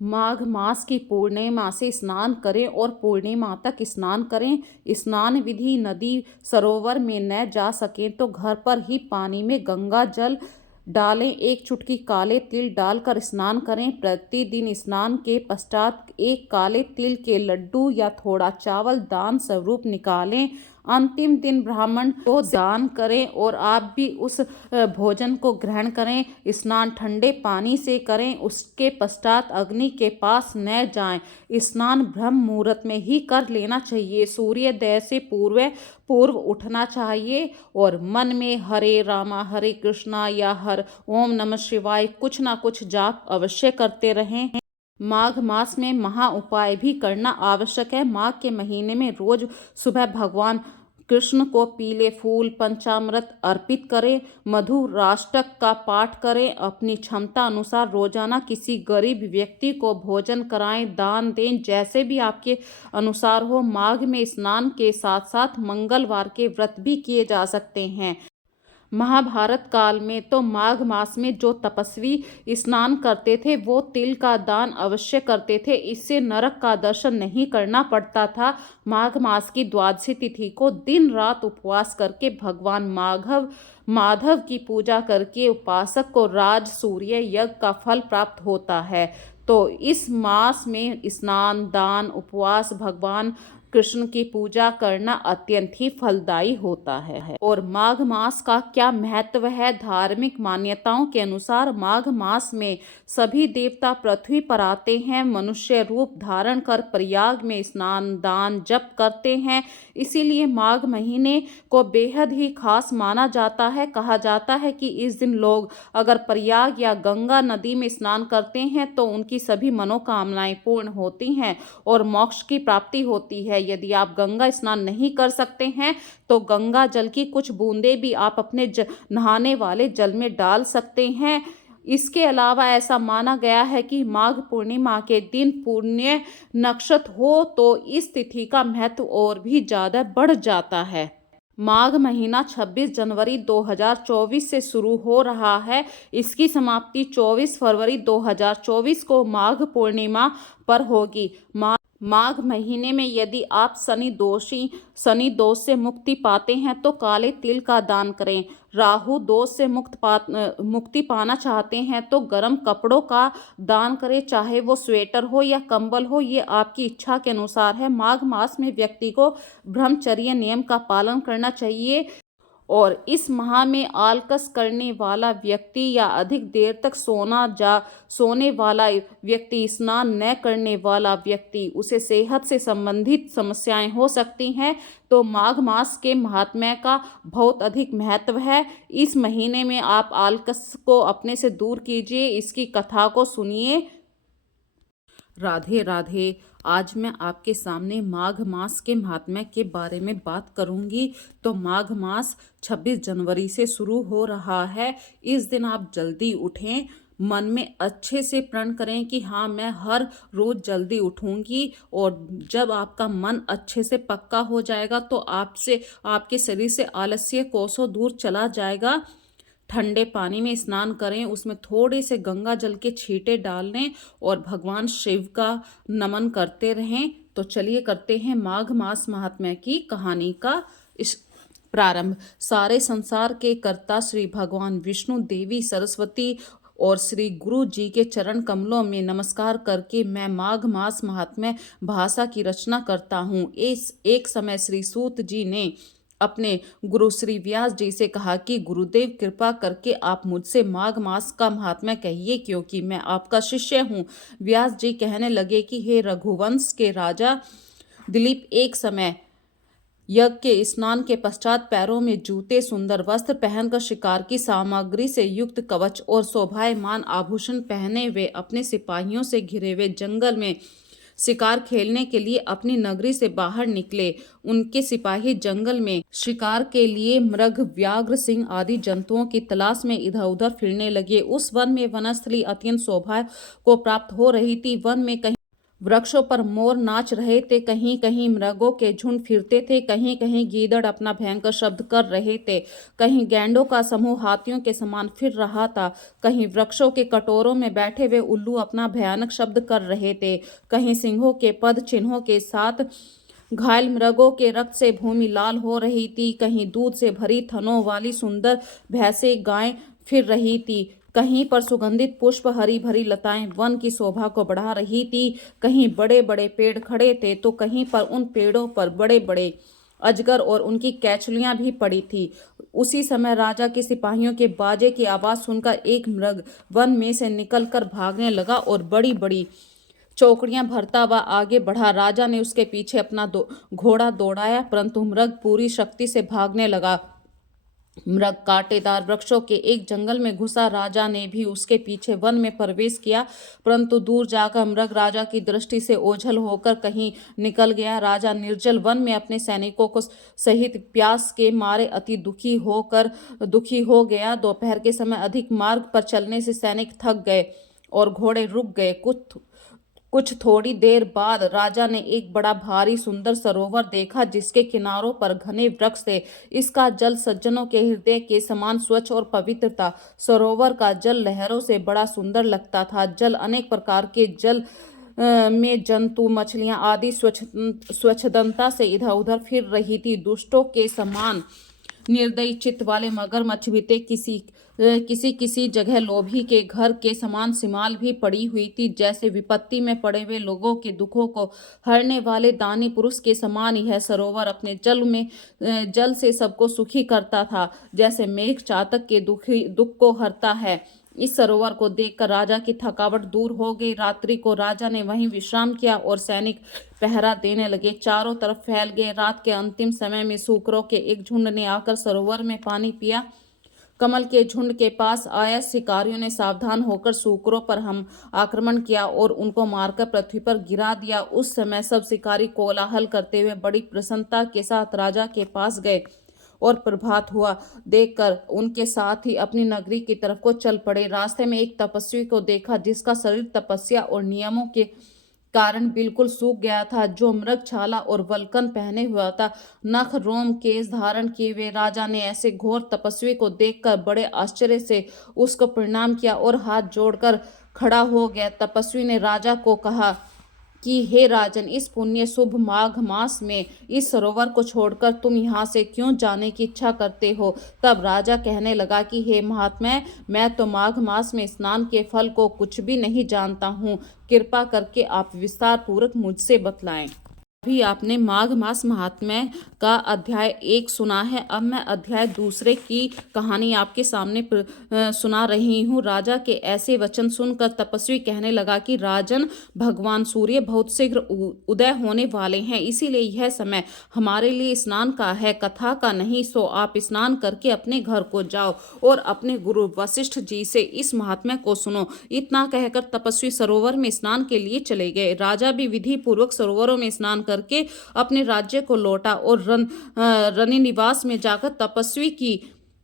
माघ मास की पूर्णिमा से स्नान करें और पूर्णिमा तक स्नान करें। स्नान विधि: नदी सरोवर में न जा सकें तो घर पर ही पानी में गंगा जल डालें। एक चुटकी काले तिल डालकर स्नान करें। प्रतिदिन स्नान के पश्चात एक काले तिल के लड्डू या थोड़ा चावल दान स्वरूप निकालें। अंतिम दिन ब्राह्मण को दान करें और आप भी उस भोजन को ग्रहण करें। स्नान ठंडे पानी से करें, उसके पश्चात अग्नि के पास न जाएं। स्नान ब्रह्म मुहूर्त में ही कर लेना चाहिए। सूर्योदय से पूर्व उठना चाहिए और मन में हरे रामा हरे कृष्णा या हर ओम नमः शिवाय कुछ ना कुछ जाप अवश्य करते रहें। माघ मास में महा उपाय भी करना आवश्यक है। माघ के महीने में रोज सुबह भगवान कृष्ण को पीले फूल पंचामृत अर्पित करें। मधुराष्टक का पाठ करें। अपनी क्षमता अनुसार रोजाना किसी गरीब व्यक्ति को भोजन कराएं, दान दें, जैसे भी आपके अनुसार हो। माघ में स्नान के साथ साथ मंगलवार के व्रत भी किए जा सकते हैं। महाभारत काल में तो माघ मास में जो तपस्वी स्नान करते थे वो तिल का दान अवश्य करते थे। इससे नरक का दर्शन नहीं करना पड़ता था। माघ मास की द्वादशी तिथि को दिन रात उपवास करके भगवान माधव की पूजा करके उपासक को राज सूर्य यज्ञ का फल प्राप्त होता है। तो इस मास में स्नान, दान, उपवास, भगवान कृष्ण की पूजा करना अत्यंत ही फलदायी होता है। और माघ मास का क्या महत्व है? धार्मिक मान्यताओं के अनुसार माघ मास में सभी देवता पृथ्वी पर आते हैं, मनुष्य रूप धारण कर प्रयाग में स्नान, दान, जप करते हैं। इसीलिए माघ महीने को बेहद ही खास माना जाता है। कहा जाता है कि इस दिन लोग अगर प्रयाग या गंगा नदी में स्नान करते हैं तो उनकी सभी मनोकामनाएं पूर्ण होती हैं और मोक्ष की प्राप्ति होती है। यदि आप गंगा स्नान नहीं कर सकते हैं तो गंगा जल की कुछ बूंदें भी आप अपने नहाने वाले जल में डाल सकते हैं। इसके अलावा ऐसा माना गया है कि माघ पूर्णिमा के दिन पुण्य नक्षत्र हो तो इस तिथि का महत्व और भी ज्यादा बढ़ जाता है। माघ महीना 26 जनवरी 2024 से शुरू हो रहा है। इसकी समाप्ति 24 फरवरी 2024 को माघ पूर्णिमा पर होगी। माघ महीने में यदि आप शनि दोष से मुक्ति पाते हैं तो काले तिल का दान करें। राहु दोष से मुक्ति पाना चाहते हैं तो गर्म कपड़ों का दान करें, चाहे वो स्वेटर हो या कंबल हो, ये आपकी इच्छा के अनुसार है। माघ मास में व्यक्ति को ब्रह्मचर्य नियम का पालन करना चाहिए और इस माह में आलकस करने वाला व्यक्ति या अधिक देर तक सोने वाला व्यक्ति, स्नान न करने वाला व्यक्ति, उसे सेहत से संबंधित समस्याएं हो सकती हैं। तो माघ मास के महात्म्य का बहुत अधिक महत्व है। इस महीने में आप आलकस को अपने से दूर कीजिए, इसकी कथा को सुनिए। राधे राधे। आज मैं आपके सामने माघ मास के महात्म्य के बारे में बात करूंगी। तो माघ मास 26 जनवरी से शुरू हो रहा है। इस दिन आप जल्दी उठें, मन में अच्छे से प्रण करें कि हाँ मैं हर रोज जल्दी उठूंगी। और जब आपका मन अच्छे से पक्का हो जाएगा तो आपके शरीर से आलस्य कोसों दूर चला जाएगा। ठंडे पानी में स्नान करें, उसमें थोड़े से गंगा जल के छींटे डाल लें और भगवान शिव का नमन करते रहें। तो चलिए करते हैं माघ मास महात्म्य की कहानी का इस प्रारंभ। सारे संसार के कर्ता श्री भगवान विष्णु, देवी सरस्वती और श्री गुरु जी के चरण कमलों में नमस्कार करके मैं माघ मास महात्म्य भाषा की रचना करता हूँ। एक समय श्री सूत जी ने अपने गुरु श्री व्यास जी से कहा कि गुरुदेव कृपा करके आप मुझसे माघ मास का महात्म्य कहिए, क्योंकि मैं आपका शिष्य हूँ। व्यास जी कहने लगे कि हे रघुवंश के राजा दिलीप, एक समय यज्ञ के स्नान के पश्चात पैरों में जूते, सुंदर वस्त्र पहनकर, शिकार की सामग्री से युक्त कवच और शोभायमान आभूषण पहने हुए अपने सिपाहियों से घिरे हुए जंगल में शिकार खेलने के लिए अपनी नगरी से बाहर निकले। उनके सिपाही जंगल में शिकार के लिए मृग, व्याघ्र, सिंह आदि जंतुओं की तलाश में इधर उधर फिरने लगे। उस वन में वनस्थली अत्यंत शोभा को प्राप्त हो रही थी। वन में कहीं वृक्षों पर मोर नाच रहे थे, कहीं कहीं मृगों के झुंड फिरते थे, कहीं कहीं गीदड़ अपना भयंकर शब्द कर रहे थे, कहीं गैंडों का समूह हाथियों के समान फिर रहा था, कहीं वृक्षों के कटोरों में बैठे हुए उल्लू अपना भयानक शब्द कर रहे थे, कहीं सिंहों के पद चिन्हों के साथ घायल मृगों के रक्त से भूमि लाल हो रही थी, कहीं दूध से भरी थनों वाली सुंदर भैंसें गायें फिर रही थी, कहीं पर सुगंधित पुष्प हरी भरी लताएं वन की शोभा को बढ़ा रही थी, कहीं बड़े बड़े पेड़ खड़े थे तो कहीं पर उन पेड़ों पर बड़े बड़े अजगर और उनकी कैचलियां भी पड़ी थी। उसी समय राजा के सिपाहियों के बाजे की आवाज सुनकर एक मृग वन में से निकलकर भागने लगा और बड़ी बड़ी चौकड़ियां भरता हुआ आगे बढ़ा। राजा ने उसके पीछे अपना घोड़ा दौड़ाया, परंतु मृग पूरी शक्ति से भागने लगा। मृग कांटेदार वृक्षों के एक जंगल में घुसा। राजा ने भी उसके पीछे वन में प्रवेश किया, परंतु दूर जाकर मृग राजा की दृष्टि से ओझल होकर कहीं निकल गया। राजा निर्जल वन में अपने सैनिकों को सहित प्यास के मारे अति दुखी हो गया। दोपहर के समय अधिक मार्ग पर चलने से सैनिक थक गए और घोड़े रुक गए। कुछ थोड़ी देर बाद राजा ने एक बड़ा भारी सुंदर सरोवर देखा जिसके किनारों पर घने वृक्ष थे। इसका जल सज्जनों के हृदय के समान स्वच्छ और पवित्र था। सरोवर का जल लहरों से बड़ा सुंदर लगता था। जल अनेक प्रकार के जल में जंतु मछलियां आदि स्वच्छंदता से इधर उधर फिर रही थी। दुष्टों के समान निर्दयी चित्त वाले मगरमच्छ भी थे। किसी जगह लोभी के घर के समान सिमाल भी पड़ी हुई थी। जैसे विपत्ति में पड़े हुए लोगों के दुखों को हरने वाले दानी पुरुष के समान यह सरोवर अपने जल से सबको सुखी करता था, जैसे मेघ चातक के दुख को हरता है। इस सरोवर को देखकर राजा की थकावट दूर हो गई। रात्रि को राजा ने वहीं विश्राम किया और सैनिक पहरा देने लगे, चारों तरफ फैल गए। रात के अंतिम समय में सूकरों के एक झुंड ने आकर सरोवर में पानी पिया। कमल के झुंड के पास आया। शिकारियों ने सावधान होकर सूकरों पर हम आक्रमण किया और उनको मारकर पृथ्वी पर गिरा दिया। उस समय सब शिकारी कोलाहल करते हुए बड़ी प्रसन्नता के साथ राजा के पास गए और प्रभात हुआ देखकर उनके साथ ही अपनी नगरी की तरफ को चल पड़े। रास्ते में एक तपस्वी को देखा जिसका शरीर तपस्या और नियमों के कारण बिल्कुल सूख गया था, जो मृग छाला और वल्कन पहने हुआ था, नख रोम केस धारण किए हुए। राजा ने ऐसे घोर तपस्वी को देखकर बड़े आश्चर्य से उसको प्रणाम किया और हाथ जोड़कर खड़ा हो गया। तपस्वी ने राजा को कहा कि हे राजन, इस पुण्य शुभ माघ मास में इस सरोवर को छोड़कर तुम यहाँ से क्यों जाने की इच्छा करते हो। तब राजा कहने लगा कि हे महात्मा, मैं तो माघ मास में स्नान के फल को कुछ भी नहीं जानता हूँ, कृपा करके आप विस्तार पूर्वक मुझसे बतलाएं। अभी आपने माघ मास महात्म्य का अध्याय 1 सुना है। अब मैं अध्याय 2 की कहानी आपके सामने सुना रही हूँ। राजा के ऐसे वचन सुनकर तपस्वी कहने लगा कि राजन, भगवान सूर्य बहुत शीघ्र उदय होने वाले हैं, इसीलिए यह समय हमारे लिए स्नान का है, कथा का नहीं। सो आप स्नान करके अपने घर को जाओ और अपने गुरु वशिष्ठ जी से इस महात्म्य को सुनो। इतना कहकर तपस्वी सरोवर में स्नान के लिए चले गए। राजा भी विधि पूर्वक सरोवरों में स्नान करके अपने राज्य को लौटा और रनि निवास में जाकर तपस्वी की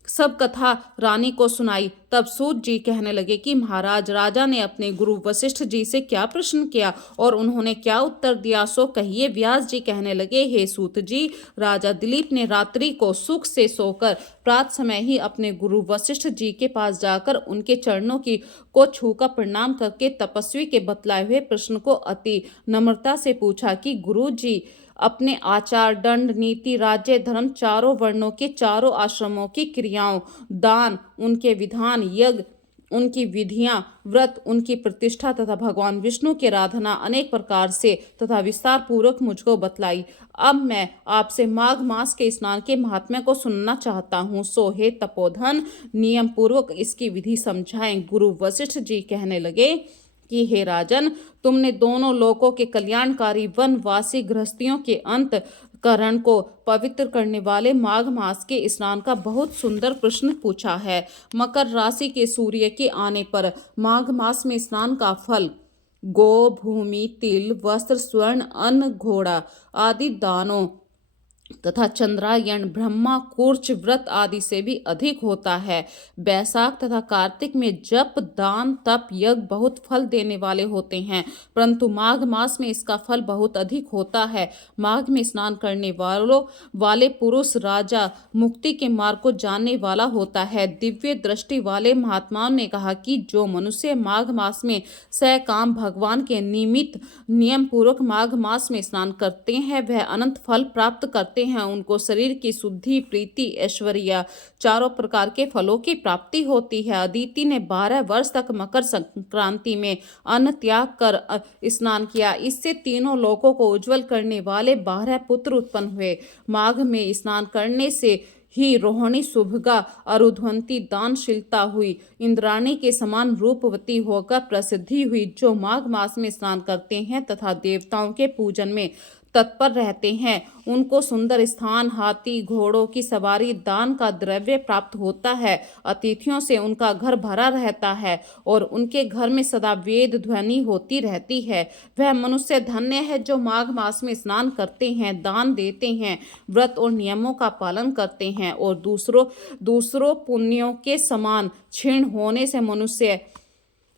सब कथा रानी को सुनाई। तब सूत जी कहने लगे कि महाराज, राजा ने अपने गुरु वशिष्ठ जी से क्या प्रश्न किया और उन्होंने क्या उत्तर दिया, सो कहिए। व्यास जी कहने लगे, हे सूत जी, राजा दिलीप ने रात्रि को सुख से सोकर प्रात समय ही अपने गुरु वशिष्ठ जी के पास जाकर उनके चरणों को छूकर प्रणाम करके तपस्वी के बतलाए हुए प्रश्न को अति नम्रता से पूछा कि गुरु जी, अपने आचार, दंड, नीति, राज्य, धर्म, चारों वर्णों के चारों आश्रमों की क्रियाओं, दान, उनके विधान, यज्ञ, उनकी विधियां, व्रत, उनकी प्रतिष्ठा तथा भगवान विष्णु की आराधना अनेक प्रकार से तथा विस्तार पूर्वक मुझको बतलाई। अब मैं आपसे माघ मास के स्नान के महात्म्य को सुनना चाहता हूँ। सो हे तपोधन, नियम पूर्वक इसकी विधि समझाएं। गुरु वशिष्ठ जी कहने लगे कि हे राजन, तुमने दोनों लोकों के कल्याणकारी वनवासी गृहस्थियों के अंतःकरण को पवित्र करने वाले माघ मास के स्नान का बहुत सुंदर प्रश्न पूछा है। मकर राशि के सूर्य के आने पर माघ मास में स्नान का फल गो, भूमि, तिल, वस्त्र, स्वर्ण, अन्न, घोड़ा आदि दानों तथा चंद्रायण, ब्रह्मा, कुर्च व्रत आदि से भी अधिक होता है। बैसाख तथा कार्तिक में जप, दान, तप, यज्ञ बहुत फल देने वाले होते हैं, परंतु माघ मास में इसका फल बहुत अधिक होता है। माघ में स्नान करने वाले पुरुष राजा मुक्ति के मार्ग को जानने वाला होता है। दिव्य दृष्टि वाले महात्माओं ने कहा कि जो मनुष्य माघ मास में सकाम भगवान के निमित्त नियम पूर्वक माघ मास में स्नान करते हैं वह अनंत फल प्राप्त करते हैं। उनको शरीर की शुद्धि, प्रीति, ऐश्वर्य, चारों प्रकार के फलों की प्राप्ति होती है। अदिति ने 12 वर्ष तक मकर संक्रांति में अन्न त्याग कर स्नान किया। इससे तीनों लोकों को उज्जवल करने वाले 12 पुत्र उत्पन्न हुए। माघ में स्नान करने से ही रोहिणी, शुभगा, अरुधवंती, दानशीलता हुई, इंद्राणी के समान रूपवती होकर प्रसिद्धि हुई। जो माघ मास में स्नान करते हैं तथा देवताओं के पूजन में तत्पर रहते हैं उनको सुंदर स्थान, हाथी घोड़ों की सवारी, दान का द्रव्य प्राप्त होता है। अतिथियों से उनका घर भरा रहता है और उनके घर में सदा वेद ध्वनि होती रहती है। वह मनुष्य धन्य है जो माघ मास में स्नान करते हैं, दान देते हैं, व्रत और नियमों का पालन करते हैं और दूसरों पुण्यों के समान क्षीण होने से मनुष्य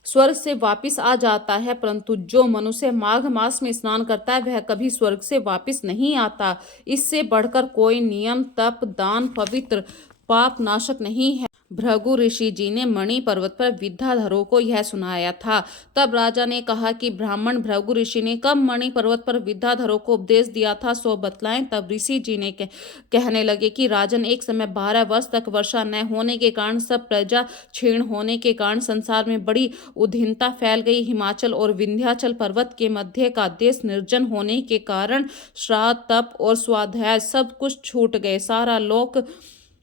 स्वर्ग से वापिस आ जाता है, परंतु जो मनुष्य माघ मास में स्नान करता है वह कभी स्वर्ग से वापिस नहीं आता। इससे बढ़कर कोई नियम, तप, दान, पवित्र, पाप नाशक नहीं है। भृगु ऋषि जी ने मणि पर्वत पर विद्याधरों को यह सुनाया था। तब राजा ने कहा कि ब्राह्मण भृगु ऋषि ने कब मणि पर्वत पर विद्याधरों को उपदेश दिया था सो बतलाएं। तब ऋषि जी ने कहने लगे कि राजन, एक समय 12 वर्ष तक वर्षा न होने के कारण, सब प्रजा क्षीण होने के कारण संसार में बड़ी उद्विग्नता फैल गई। हिमाचल और विंध्याचल पर्वत के मध्य का देश निर्जन होने के कारण श्राद्ध, तप और स्वाध्याय सब कुछ छूट गए। सारा लोक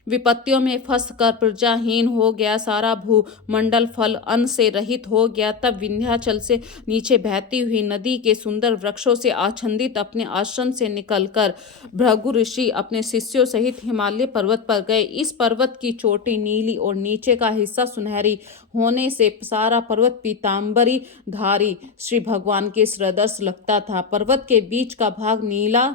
विपत्तियों में फंसकर प्रजाहीन हो गया। सारा भूमंडल फल अन्न से रहित हो गया। तब विंध्याचल से नीचे बहती हुई नदी के सुंदर वृक्षों से आच्छादित अपने आश्रम से निकलकर भृगु ऋषि अपने शिष्यों सहित हिमालय पर्वत पर गए। इस पर्वत की चोटी नीली और नीचे का हिस्सा सुनहरी होने से सारा पर्वत पीताम्बरी धारी श्री भगवान के सदृश लगता था। पर्वत के बीच का भाग नीला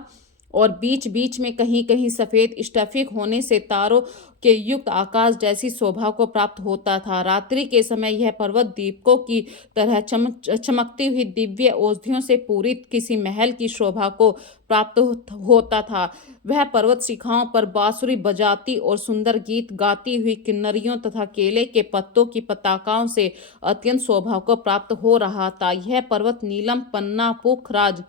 और बीच बीच में कहीं कहीं सफेद स्फटिक होने से तारों के युक्त आकाश जैसी शोभा को प्राप्त होता था। रात्रि के समय यह पर्वत दीपकों की तरह चमकती हुई दिव्य औषधियों से पूरित किसी महल की शोभा को प्राप्त होता था। वह पर्वत शिखाओं पर बांसुरी बजाती और सुंदर गीत गाती हुई किन्नरियों तथा केले के पत्तों की पताकाओं से अत्यंत शोभा को प्राप्त हो रहा था। यह पर्वत नीलम, पन्ना, पुखराज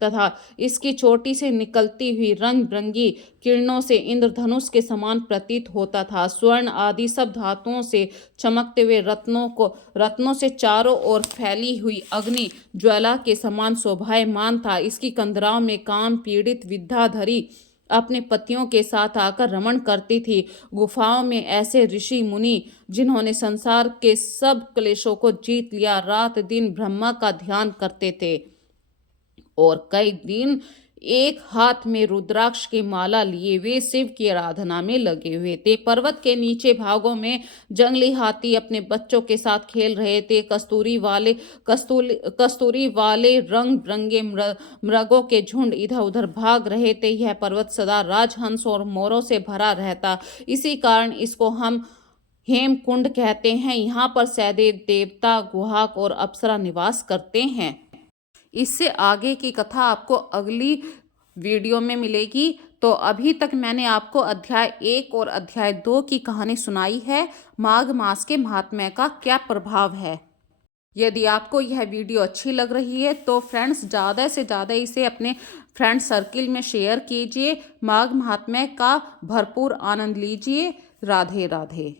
तथा इसकी चोटी से निकलती हुई रंग बिरंगी किरणों से इंद्रधनुष के समान प्रतीत होता था। स्वर्ण आदि सब धातुओं से चमकते हुए रत्नों से चारों ओर फैली हुई अग्नि ज्वाला के समान शोभायमान था। इसकी कंदराओं में काम पीड़ित विद्याधरी अपने पतियों के साथ आकर रमण करती थी। गुफाओं में ऐसे ऋषि मुनि जिन्होंने संसार के सब क्लेशों को जीत लिया, रात दिन ब्रह्मा का ध्यान करते थे और कई दिन एक हाथ में रुद्राक्ष की माला लिए वे शिव की आराधना में लगे हुए थे। पर्वत के नीचे भागों में जंगली हाथी अपने बच्चों के साथ खेल रहे थे। कस्तूरी वाले रंग बिरंगे मृगों के झुंड इधर उधर भाग रहे थे। यह पर्वत सदा राजहंस और मोरों से भरा रहता, इसी कारण इसको हम हेमकुंड कहते हैं। यहाँ पर सदैव देवता, गुहाक और अप्सरा निवास करते हैं। इससे आगे की कथा आपको अगली वीडियो में मिलेगी। तो अभी तक मैंने आपको अध्याय 1 और अध्याय 2 की कहानी सुनाई है। माघ मास के महात्म्य का क्या प्रभाव है। यदि आपको यह वीडियो अच्छी लग रही है तो फ्रेंड्स ज़्यादा से ज़्यादा इसे अपने फ्रेंड सर्किल में शेयर कीजिए। माघ महात्म्य का भरपूर आनंद लीजिए। राधे राधे।